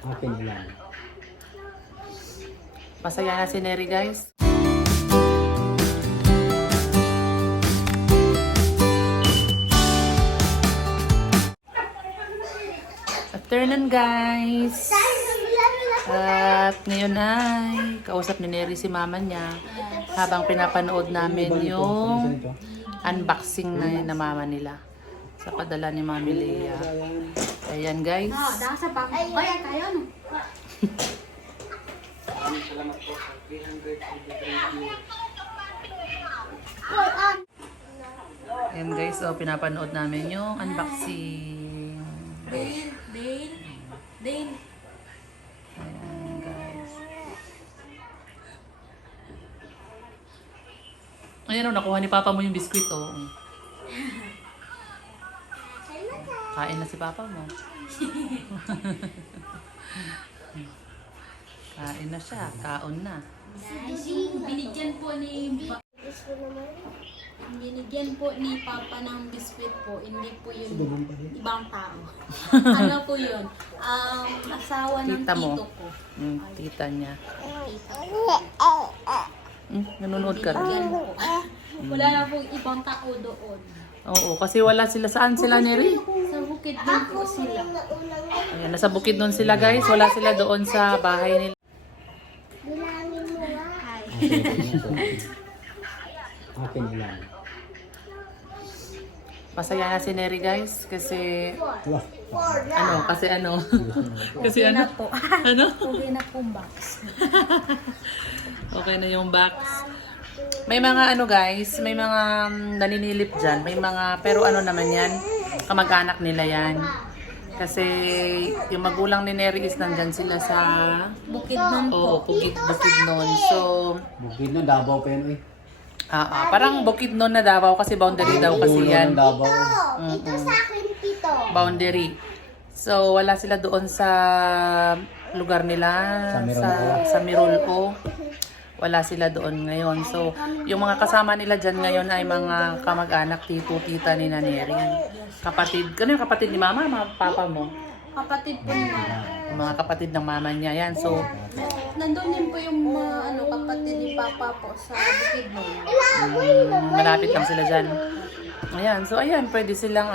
Akin ilan. Masaya na si Neri, guys. Afternoon, guys. At ngayon ay kausap ni Neri si mama niya habang pinapanood namin yung unboxing na mama nila sa padala ni Mami Lea. Ayan, guys. Sa bangkay kayo, no? Salamat po sa 300 Ayan, guys. So, pinapanood namin yung unboxing. Dale. Ayan, guys. Ayan, nakuha ni Papa mo yung biskwit, oh. Kain na si Papa mo. Kain na siya. Kaon na. Binigyan po ni Papa ng biskwit po, hindi po yun ibang tao. Ano po yun? Asawa ng Tita mo. tito ko. Tita niya. Tita ko. Nanonood ka rin. Binigyan po. Wala na pong ibang tao doon. Oo, kasi wala sila. Saan sila, Neri? Sa bukid din po sila. Ayan, nasa bukid nun sila, guys. Wala sila doon sa bahay nila. Akin ilan. Masaya na si Neri, guys. Kasi, Wala. kasi Okay na po. Ano? Okay na po box. Okay na yung box. May mga guys, may mga naninilip dyan. May mga, pero naman yan, kamag-anak nila yan. Kasi yung magulang ni Neri is nandyan sila sa Bukid nun po. bukid nun. So, Bukid na, Davao pa yun eh. parang bukid nun na Davao kasi boundary daw kasi Ulo yan. ng Davao. Ito sa akin, Tito. Boundary. So, wala sila doon sa lugar nila, sa Mirolco. Wala sila doon ngayon. So, yung mga kasama nila dyan ngayon ay mga kamag-anak, tito, tita ni Neri. Kapatid. Ano yung kapatid ni mama? Mga papa mo? Kapatid po niya. Yung mga kapatid ng mama niya. Yan. So, Nandun din po yung mga kapatid ni Papa po sa bukid nun. malapit lang sila dyan. Ayan. So, ayan. Pwede silang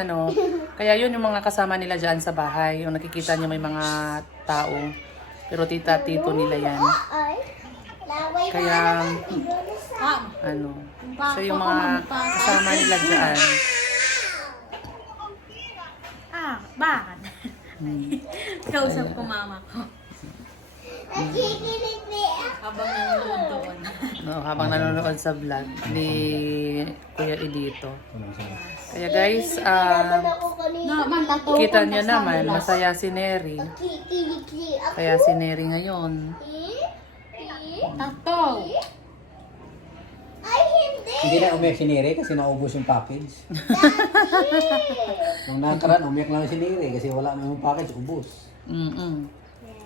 Kaya yun yung mga kasama nila dyan sa bahay. Yung nakikita niyo may mga tao. Pero tita, tito nila yan. Kaya, so yung mga kasama nila dyan. Bakit? Kausap ko mama ko. Nakikinig ni Habang nanonood doon. Habang nanonood sa vlog ni Kuya Edito. Kaya guys, kita niyo naman, masaya si Neri. Kaya si Neri ngayon. Tato. Ay, hindi. Hindi na umiyak si Neri kasi naubos yung package. Nung nakaraan, umiyak lang si Neri kasi wala na yung package, ubos.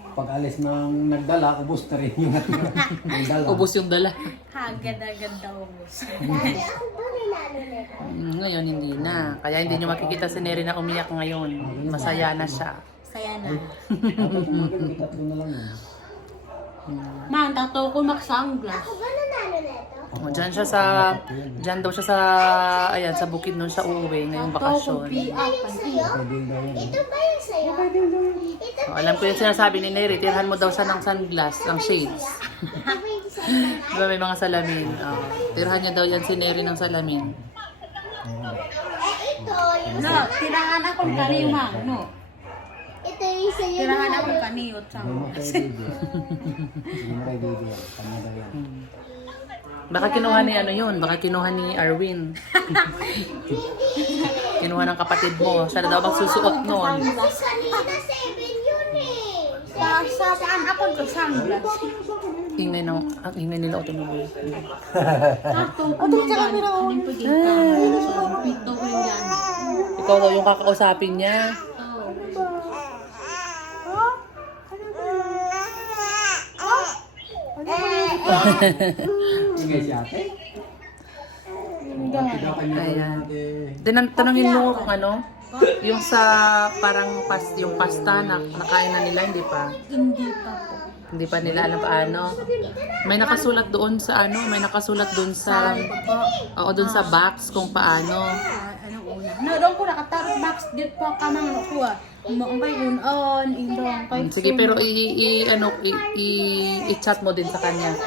Pag alis ng nagdala, ubos na rin yung nagdala. Ubus yung dala. Agad-agad daw mo. Dati ako ba nanalo nito? Ngayon hindi na. Kaya hindi nyo makikita si Neri na umiyak ngayon. Masaya na siya. Saya na. Dapat yung mga tatlo na lang yun. Man, tato ko mag-sunglass. Ako ba nanalo nito? Diyan daw siya sa, ayan, sa bukid nun siya uuwi ngayong bakasyon. Pwede daw yun. Ito ba yung sa'yo? Ito So, alam ko yung sinasabi ni Neri, tirhan mo daw siya ng sunglass, ng shades. ba yung sa'yo? Diba may mga salamin? Tirhan niya daw yan si Neri ng salamin. Ito yung No, tirahan akong kaniyo, ma'am. No. ito yung sa'yo. Tirahan akong kaniyo. Hindi mo kay Didi. Hindi mo kay Didi. Kanya daw yan. Baka kinuha ni yun, baka kinuha ni Arwin. Kinuha ng kapatid mo. Siya na daw magsusuot noon. Kanina 7 yun eh. Saan ako to sunglass? Ingay nila o tumuloy. Tato ko naman. Hindi pa din ka. Pito ko yan. Ikaw daw yung kakausapin niya. Ingay si ate. Ayan. Tanungin mo kung Yung sa parang yung pasta na nakain na nila, hindi pa. Hindi pa po. Hindi pa nila alam paano. May nakasulat doon sa ano, may nakasulat doon sa doon sa box kung paano. Anong una? No, doon ko nakatarot box dito po ka nang nakuha. Ang kay on, indong kay. Sige, pero i-chat mo din sa kanya.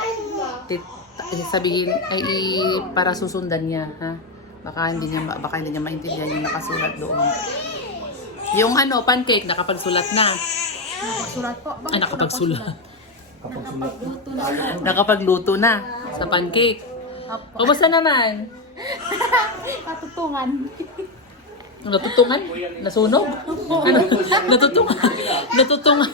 Sabihin ay para susundan niya, ha? Baka hindi niya maintindihan yung nakasulat doon. Yung ano, pancake nakapagsulat na. Nakapagsulat po. Ay, nakapagsulat. Nakapagluto na. Nakapagluto na sa pancake. Apo. Kumusta naman? Katutungan. Natutungan? Nasunog? Ano? Natutungan? Natutungan?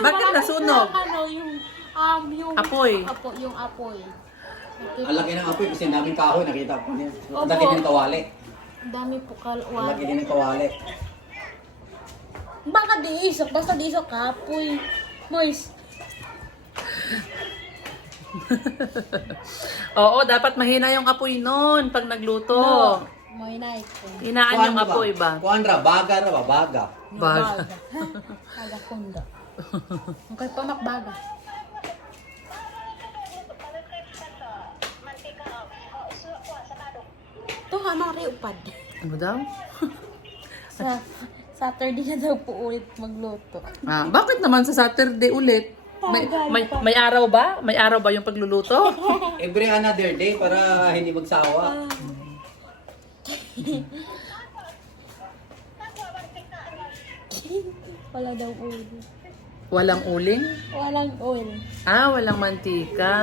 Bakit nasunog? Ano, yung Apoy. Yung apoy. Ang laki ng apoy kasi ang daming kahoy, nakita ko niya. Ang Opo. laki din ng kawali. Ang dami po Ang kalwa. laki din ng kawali. Baka diisok, basta diisok kapoy. Moist. Oo, dapat mahina yung apoy nun pag nagluto. Moy night. Hinaan yung apoy ba? Kuandra, baga ra ba? Baga. Baga. Baga kunda. Ang kay pamakbaga. Ito ha, mga upad. Ano daw? Sa Saturday na daw po ulit magluto. Bakit naman sa Saturday ulit? May araw ba? May araw ba yung pagluluto? Every another day para hindi magsawa. Wala daw oil. Walang uling? Walang oil. Walang mantika.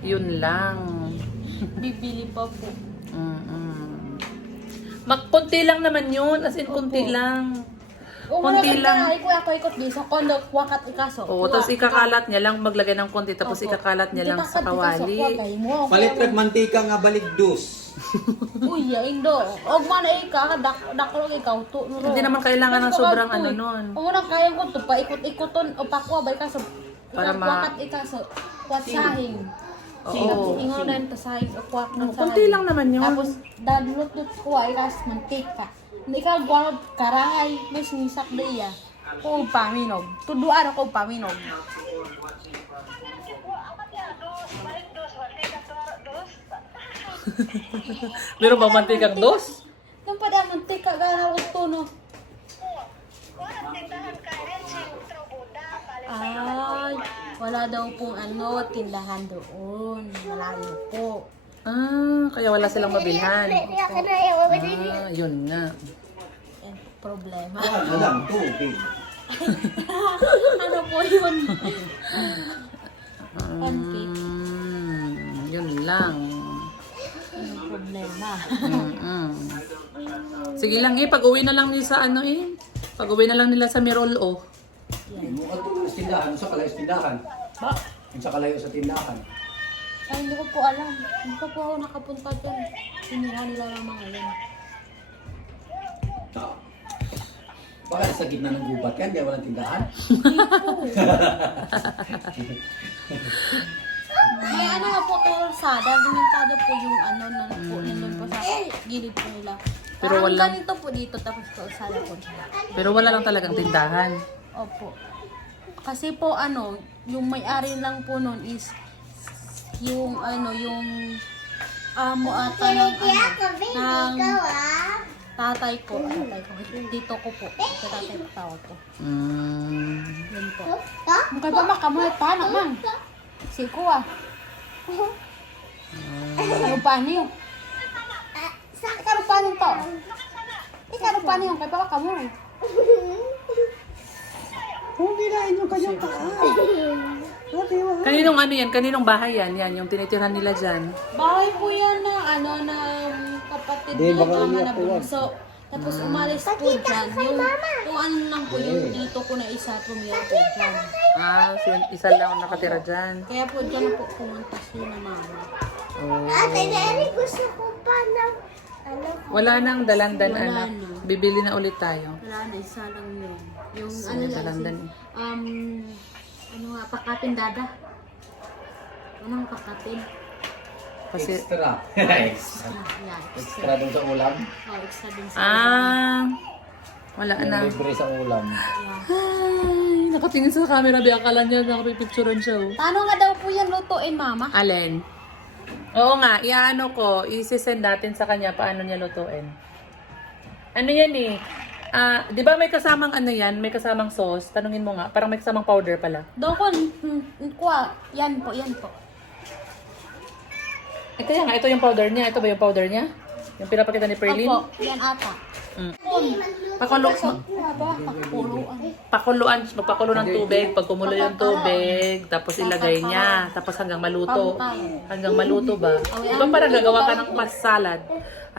Yun lang. Bibili pa po. Konti lang naman yun. As in, konti lang. Konti lang. Ikot di sa kondo, wakat ikaso. Oo, tapos ikakalat niya lang, maglagay ng konti, tapos ikakalat niya lang sa kawali. Palit rag mantika nga baligdos. Uy, indo. Og man ika, daklo ikaw to. Hindi naman kailangan ng sobrang ano nun. Ang unang kaya ko to, paikot-ikoton o pakwa ba ikaso. Para wakat ikaso, kwasahing. Oo. Ingon na ito sahing o kwak ng sahing. Konti lang naman yun. Tapos, dadulot-dut ko ay ikas mantika. Hindi ka guwag karahay, may sinisak na iya. O paminog. Tuduan ako paminog. Meron ba mantikang dos? Nung pa da mantika, gana ko tuno. Ay, wala daw pong tindahan doon. Malayo po. Kaya wala silang mabilhan. Yun nga. Problema. Madam, tubig. Ano po yun? Pancake. Yun lang. Anong problema? Sige lang pag-uwi na lang nila sa pag-uwi na lang nila sa Mirolo. At tindahan, sa kalayo sa tindahan. Ba? Sa kalayo sa tindahan. Ay, hindi ko po alam. Hindi pa po ako nakapunta dyan. Sinira nila lang mga yun. Baka sa gitna ng gubat yan, kaya walang tindahan. May nga po kalsada. Limitado po yung po nandun po sa gilid po nila. Pero Parang walang- ganito po dito tapos kalsada po siya. Pero wala lang talagang tindahan. Opo. Kasi po yung may-ari lang po nun is yung yung amo ata ng tatay ko. Dito ko po. Sa tatay ko tao po. Yun po. Mukha ba makamuhay pa naman? Siko Ano pa niyo? Ikaw pa niyo to? Ikaw pa niyo? Kaya pa kamuhay. Hindi na inyong kanyang Kaninong yan? Kaninong bahay yan? Yan, yung tinitirhan nila dyan. Bahay po yan na na kapatid Di, ng baka mama umiyak na po yan. bunso. Tapos umalis po dyan. Yung ano lang po, yung dito ko na isa tumiyak po dyan. Isa lang ang nakatira dyan. Kaya po dyan po pumunta siya na mama. Ate, Neri, gusto ko pa ng Wala nang dalandan, Wala anak. na. Bibili na ulit tayo. Wala na, isa lang yun. Yung So, lang, dalandan. pakatin dada. Anong pakatin? Kasi, Extra. Yeah, Extra dun sa ulam. Oh, extra din sa wala Yung na. libre sa ulam. Ay, nakatingin sa camera, di akala niya nakapipicturean siya. Oh. Paano nga daw po yan lutuin, Mama? Alin? Oo nga, iaano ko, isi-send natin sa kanya paano niya lutuin. Ano yan eh? Di ba may kasamang ano yan? May kasamang sauce? Tanungin mo nga, parang may kasamang powder pala. Dokon, kuha. Yan po, yan po. Eh kaya nga, ito yung powder niya. Ito ba yung powder niya? Yung pinapakita ni Perlin? Opo, yan ata. Pakuluan, magpakulo ng tubig. Pag kumulo yung tubig, tapos ilagay niya. Tapos hanggang maluto. Hanggang maluto ba? Di ba parang gagawa ka ng pasta salad?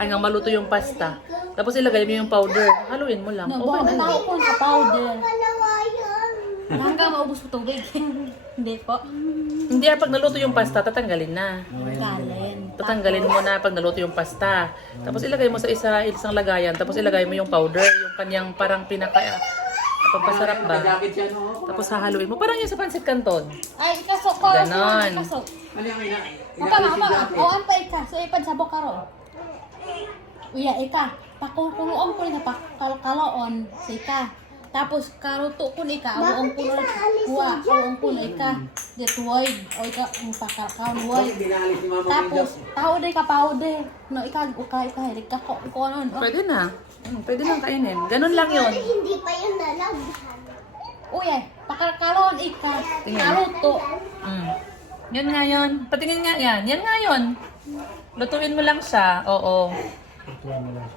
Hanggang maluto yung pasta. Tapos ilagay mo yung powder. Haluin mo lang. Okay na. Tao po sa powder. Dalawa yun. Hanggang maubos mo tubig. Hindi po. Hindi, pag naluto yung pasta, tatanggalin na. Galin. Tatanggalin mo na pag naluto yung pasta. Tapos ilagay mo sa isang lagayan. Tapos ilagay mo yung powder. Yung kanyang parang pagpasarap ba? Jacket siya, no? Tapos hahaluin mo. Parang yung sa pancit canton. Ay, ikaso ko. Ganon. Ikaso. Ano yung ina? Mama. O, ang pa ika. So, ipad sa bokaro. Uya, ika. Pakukuluan ko na pakaloon sa ika. Tapos, karuto ko na ika. Awang ko na kuha. Awang ko na ika. Detuoy. O ika, pakakanuoy. Dinalis ni mama. Tapos, powder ka powder. No, ika, hilig ka ko nun. Pwede na. Pwede nang kainin. Ganun lang yun. Hindi pa yun nalaghan. Uya, pakakaloon ika. Karuto. Yan nga yun. Patingin nga yan. Yan nga yun. Lutuin mo lang siya. Oo.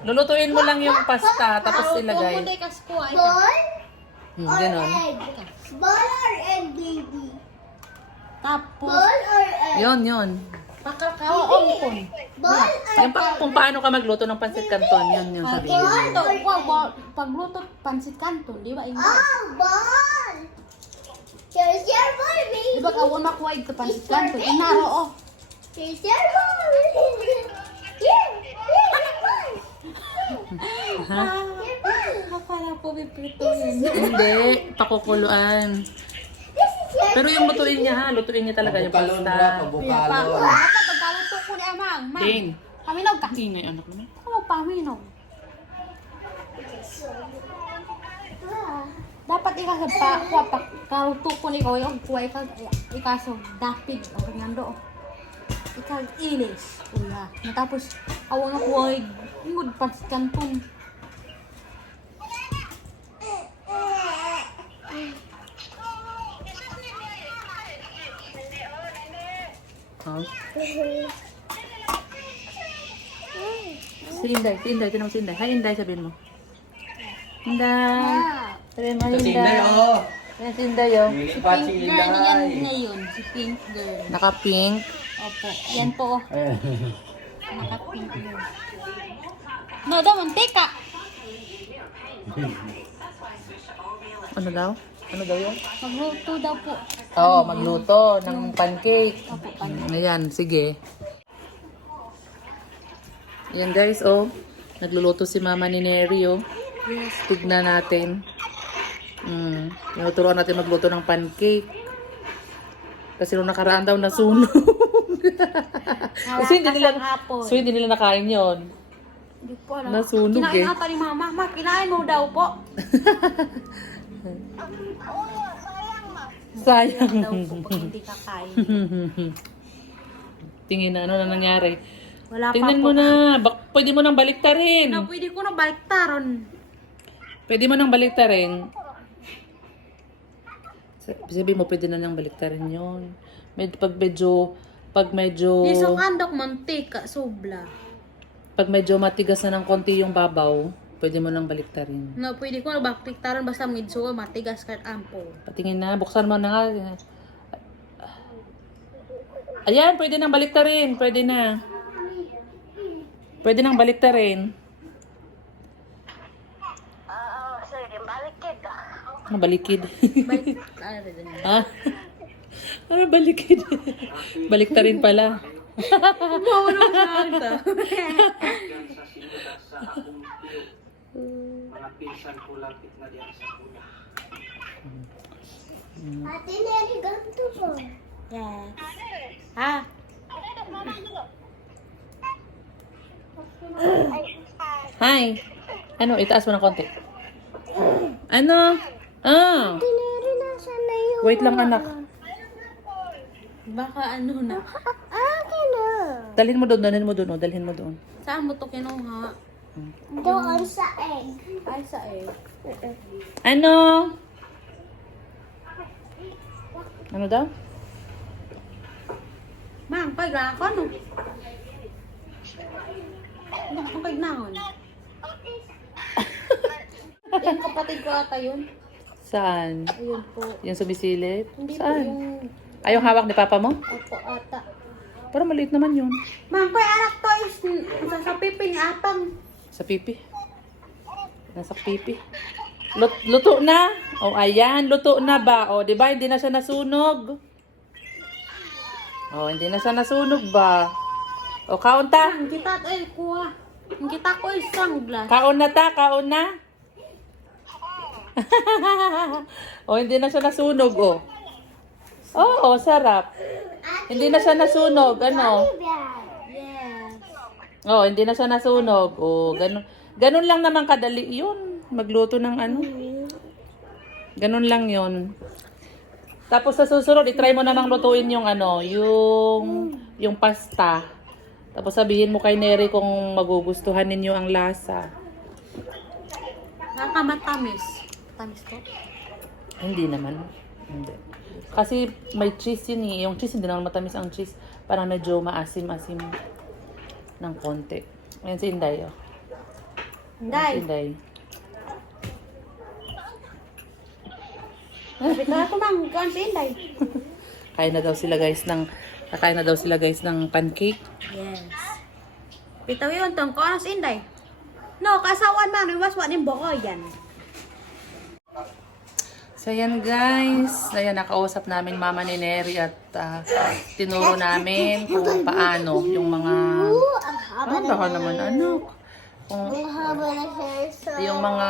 Lulutuin mo lang yung pasta. Tapos ilagay. Karuto mo kas kuha ika. Ball or Ganun. egg? Ball or egg, baby? Tapos, Ball or egg? Yun. pakakaloon ko. Ball or Yung kung paano ka magluto ng pancit canton. Yun sabihin. Ito, pagluto pansit canton, di ba? ball! Here's your ball, baby. Di ba kawan makuha ito pansit canton? Inaro, oh. Here's your ball. Here, your ball. Your ball. Para po piprituin. Hindi. Pakukuluan. This is your Pero yung lutuin niya ha. Lutuin niya talaga yung Bukalon pasta. bra, pabukalon. Dapat pagkaluto ko ni Amang. Mang, Ding. paminog ka. Ingay anak mo. Ako paminog. Dapat kuha pagkaluto ko ni ikaw. Yung kuha ikaso dapig. O kanyando. Ikag ilis. Uya. Natapos, awang na kuha ingod pansit canton. Oh. Si Inday. Tinawag si Inday. Hi Inday, sabihin mo. Inday. Sabihin mo, Ito si Inday. Inday, oh. Yan si Inday, oh. Nilipat si Pink girl yan Inday. ngayon. Si pink girl. Naka-pink. Opo. Yan po. Oh. Eh. Naka-pink girl. No, daw, mantika. Ano daw? Ano daw yun? Magluto daw po. Oo, magluto ng pancake. Opo, paano? Ayan, sige. Ayan guys, oh. Nagluluto si mama ni Neri, oh. Tignan natin. Tinuturuan natin magluto ng pancake. Kasi nung nakaraan daw nasunog. Kasi hindi nila nakain yon. Hindi po alam. Nasunog Kinain eh. ata ni mama. Ma, kinain mo daw po. Sayang. Daw po pag hindi kakain. Tingin na ano na nangyari. Wala Tingnan pa mo po. na. Pwede mo nang baliktarin. Na, pwede ko na baliktaron. Pwede mo nang baliktarin. Sabi mo, pwede na nang baliktarin yun. Pag medyo, Di so kandok mantika, sobla. pag medyo matigas na ng konti yung babaw, pwede mo nang baliktarin. No, pwede ko na baliktaron basta medyo matigas kahit ampo. Patingin na, buksan mo na nga. Ayan, pwede nang baliktarin. Pwede na. Pwede nang baliktarin. Ano balikid? Ha? Ano balikid? Baliktarin pala. Ate Neri, ganito po. Yes. Ha? Hi. Ano, itaas mo ng konti. Ano? Ah. Tineri nasa na yung... Wait lang, anak. Baka ano na. Akin na. Dalhin mo doon, dalhin mo doon, oh, dalhin mo doon. Saan mo to kinuha? Doon sa egg. Ay, sa eh. Ano? Ano daw? Mang, pagla ako no. Ano ang kagnahon? Yung kapatid ko ata yun. Saan? Ayun po. Yung sumisilip? Hindi po Saan? yung... Ay, yung hawak ni papa mo? Opo ata. Pero maliit naman yun. Mang, kaya anak to is sa pipi ni Atang. Sa pipi. Nasa pipi. Luto na. O, ayan. Luto na ba? O, di ba? Hindi na siya nasunog. O, hindi na siya nasunog ba? O, kaon ta. Ang kita ay kuha. Ang kita ko isang glass. Kaon na ta. Kaon na. O, hindi na siya nasunog, o. Oo, sarap. Hindi na siya nasunog. Ano? Yes. Oh, hindi na siya nasunog. Oh, ganun. Ganun lang naman kadali 'yun. Magluto ng ano. Ganun lang 'yun. Tapos sa susunod, i-try mo namang lutuin yung ano, yung pasta. Tapos sabihin mo kay Neri kung magugustuhan ninyo ang lasa. Nakamatamis. Tamis ko? Hindi naman. Hindi. Kasi may cheese yun eh. Yung cheese, hindi naman matamis ang cheese. Parang medyo maasim-asim ng konti. Ayan si Inday, oh. Hindi. Inday. Sabi ka ako mang kansinday. Kakain na daw sila guys ng pancake. Yes. Bitaw yun tong ko anas inday. No, kasawan man, iwaswa din boko yan. So yan guys, ayan nakausap namin mama ni Neri at tinuro namin kung paano yung mga baka naman anak. Kung, Ang haba na hair so... yung mga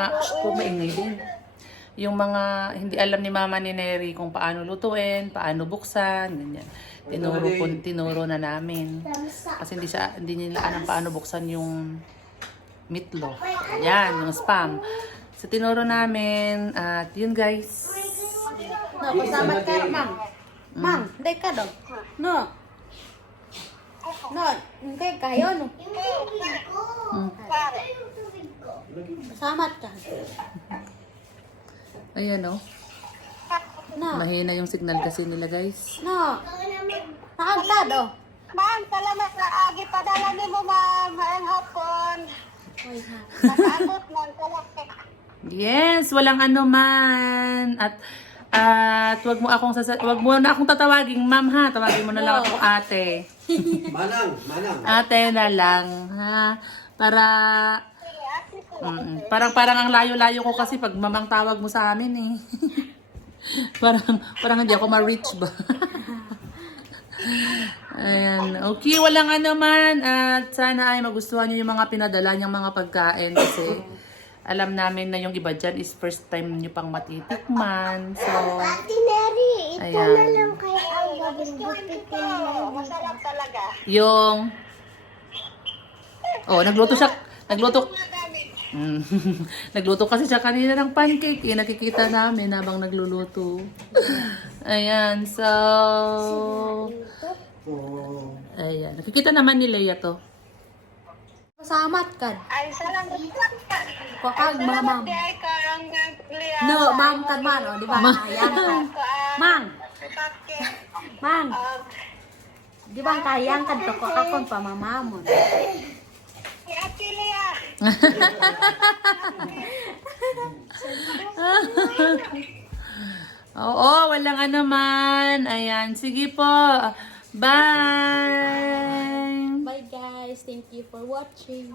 maingay din. Yung mga hindi alam ni mama ni Neri kung paano lutuin, paano buksan, ganyan. Tinuro na namin. Kasi hindi nila alam paano buksan yung meatloaf. Yan, yung spam. So, tinuro namin at yun guys. No, kasama ka mang. Mang, hindi ka daw. No. No, hindi kayo no. Kasama ka. Ayan o. No. Mahina yung signal kasi nila guys. No. Saan ka daw? Ma'am, salamat sa agi. Padala ni mo, ma'am. Ngayong hapon. Oy, ha. Nakaabot mo. Salamat. Yes, walang ano man. At wag mo na akong tatawaging ma'am ha. Tawagin mo na lang ako ate. Manang, manang. Ate na lang ha. Para parang ang layo-layo ko kasi pag mamang tawag mo sa amin eh. parang hindi ako ma-reach ba. Ayan. Okay, walang ano man. At sana ay magustuhan niyo yung mga pinadala niyang mga pagkain kasi alam namin na yung iba dyan is first time niyo pang matitikman. So, Ate Neri, ito ayan. na lang kaya ang gabing gupitin lang. Masarap talaga. Yung nagluto siya. Nagluto kasi siya kanina ng pancake. Nakikita namin habang nagluluto. Ayan. So, ayan. Nakikita naman ni Leia to. Kasama ka. Ay, salamat. Kakag mamam. Ay, karang nagliya. No, ma'am ka man, oh, di ba? Ayan ka. Mang, mang. Di ba kayang ka to ko akong pamamamon? Si Ate Lia. Oo, walang ano man. Ayan. Sige po. Bye! Bye guys, thank you for watching.